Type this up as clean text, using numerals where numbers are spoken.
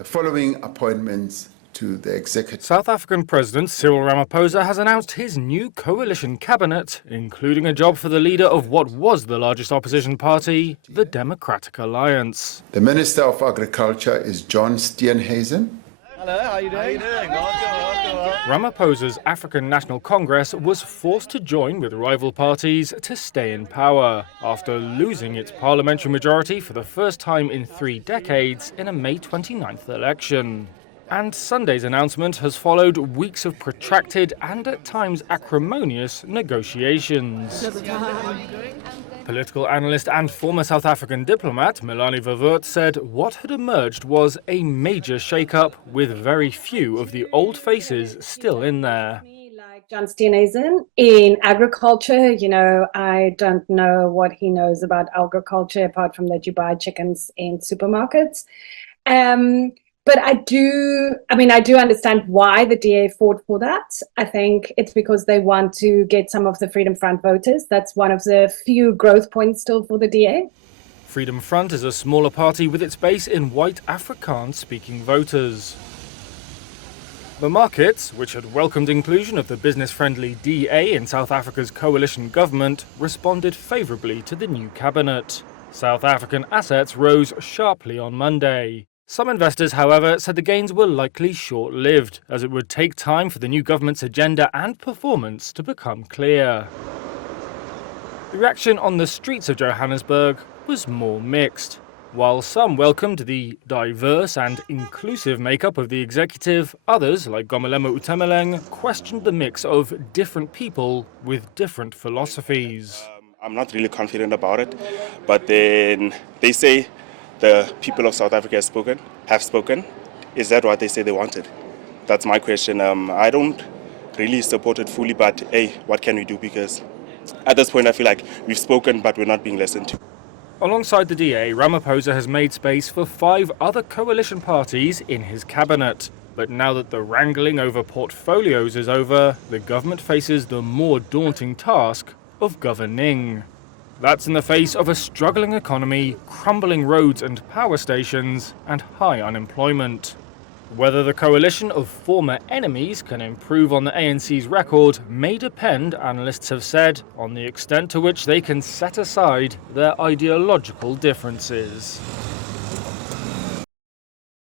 the following appointments to the executive. South African President Cyril Ramaphosa has announced his new coalition cabinet, including a job for the leader of what was the largest opposition party, the Democratic Alliance. The Minister of Agriculture is John Steenhuisen. Hello, how are you doing? Ramaphosa's African National Congress was forced to join with rival parties to stay in power after losing its parliamentary majority for the first time in 3 decades in a May 29th election. And Sunday's announcement has followed weeks of protracted and at times acrimonious negotiations. Political analyst and former South African diplomat Melanie Verwoerd said what had emerged was a major shake-up with very few of the old faces still in there. Like John Steenhuisen in agriculture, I don't know what he knows about agriculture apart from that you buy chickens in supermarkets. But I do understand why the DA fought for that. I think it's because they want to get some of the Freedom Front voters. That's one of the few growth points still for the DA. Freedom Front is a smaller party with its base in white Afrikaans-speaking voters. The markets, which had welcomed inclusion of the business-friendly DA in South Africa's coalition government, responded favourably to the new cabinet. South African assets rose sharply on Monday. Some investors, however, said the gains were likely short-lived, as it would take time for the new government's agenda and performance to become clear. The reaction on the streets of Johannesburg was more mixed. While some welcomed the diverse and inclusive makeup of the executive, others, like Gomelemo Utemeleng, questioned the mix of different people with different philosophies. I'm not really confident about it, but then they say the people of South Africa have spoken. Is that what they say they wanted? That's my question. I don't really support it fully, but hey, what can we do? Because at this point, I feel like we've spoken, but we're not being listened to. Alongside the DA, Ramaphosa has made space for 5 other coalition parties in his cabinet. But now that the wrangling over portfolios is over, the government faces the more daunting task of governing. That's in the face of a struggling economy, crumbling roads and power stations, and high unemployment. Whether the coalition of former enemies can improve on the ANC's record may depend, analysts have said, on the extent to which they can set aside their ideological differences.